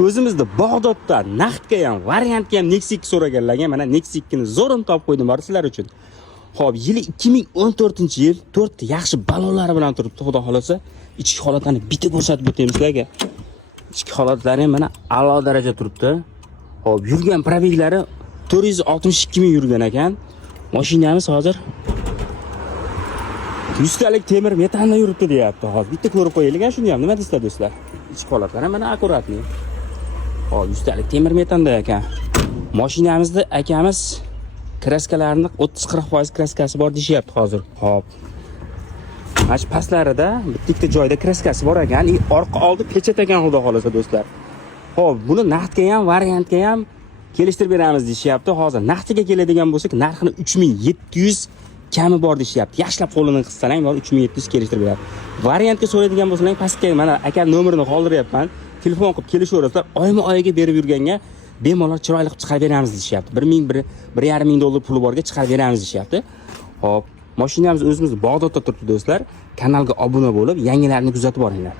O'zimizda Bag'dodda naqdga ham, variantga ham Nexus 2 so'raganlarga mana Nexus 2 ni zo'rini topib qo'ydim bari sizlar uchun. Xo'p, yili 2014-yil 4 yaxshi balonlari bilan turibdi, xudo xolasa. Ichki holatlarni bitta ko'rsatib o'taymiz sizlarga. Ichki holatlari ham mana a'lo daraja turibdi. Xo'p, yurgan probeglari 462 ming yurgan ekan. Mashinamiz hozir 100 talik temir metanda yuribdi deyapti. Hozir bitta ko'rib qo'yaylik, shuni ham nima deysizlar do'stlar? Ichki holatlari mana akkuratli. Hop, 100 talik temir metanda ekan. Mashinamizda akamiz kraskalarni 30-40% kraskasi bor deyapti hozir. Hop. Mana pastlarida bitta joyda kraskasi bor ekan, orqa oldi pechat ekan xudo xolasa do'stlar. Hop, buni naqdga ham, variantga ham kelishtirib beramiz deyapti. Hozir naqdga keladigan bo'lsak, narxini 3700 kami bor deyapti. Yaxshilab qo'lini qissalang, 3700 kelishtirib beradi. Variantga so'raydigan bo'lsang, pastga mana aka nomerini qoldiryapman. Telefon qilib kelishaverasizlar. Oyma-oyiga berib yurganga bemalol chiroyli qilib chiqarib beramiz deyapti. 1,5 ming dollar puli borga chiqarib beramiz deyapti. Hop, mashinamiz o'zimiz Bag'dodda turibdi do'stlar. Kanalga obuna bo'lib, yangilarni kuzatib boringlar.